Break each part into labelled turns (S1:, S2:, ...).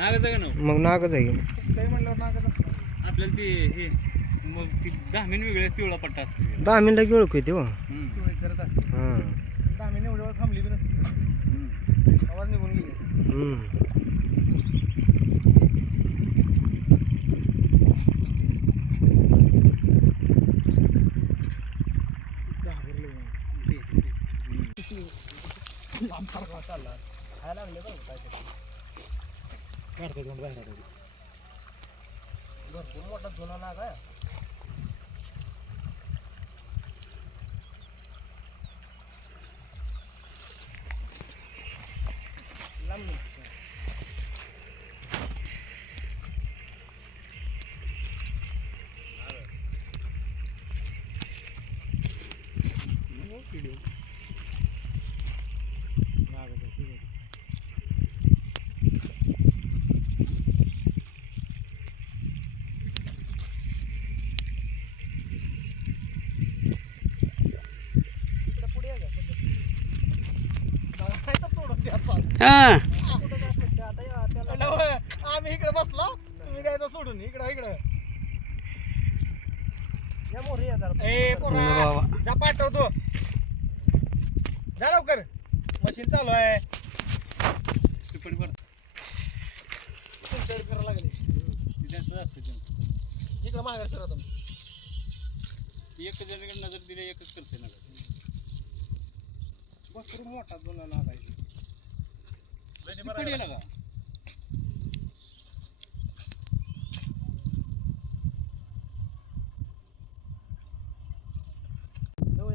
S1: नागाचं का नाव
S2: मग नागच आहे
S3: काही म्हणल्यावर नागच.
S1: आपल्याला ते हे मग ती दहा मिनिट वेगळे पिवळा पट्टा असतो
S2: दहा मिनिटं ओळख येते हो
S1: हम्म.
S3: पिवळी सरत असते
S2: हां
S3: दहा मिनिट एवढ्यावर थांबली बी नसते
S1: हम्म.
S3: आवाज निघून गेली असते.
S2: हम्म.
S3: लांब सारखा चालला खायला लागले काय ते. भरपूर मोठा जुना नाग आहे. लांब निघतो. इकडे पुढे या का? जाऊ, काय तर सोडून द्या, चाल.
S4: हा.
S3: आम्ही इकडे बसलो. तुम्ही तर सोडून. इकडं इकडं. या मोरी या जरा. ए पोरा.
S4: बाबा.
S3: जा पाठवतो. जा लवकर. मशीन चालू आहे.
S1: टिप्पणी भर
S3: तुमच्या इकडे करायला लागली इकडं माघार करा तुम्ही.
S1: ती एक जणांकडे नजर दिली एकच करते नजर.
S3: मोठा जुना नाग आहे
S1: टिप्पणी आहे ना का
S3: जवळ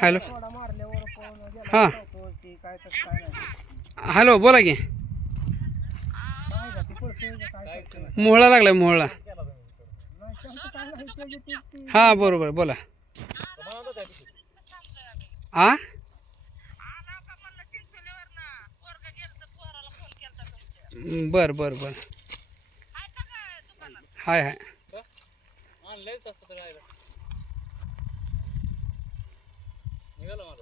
S4: हॅलो. हां. हॅलो बोला की. मोहळा लागलाय मोहळा. हां बरोबर बोला. आ? बर बर बर. हाय हाय.
S1: 你看了吗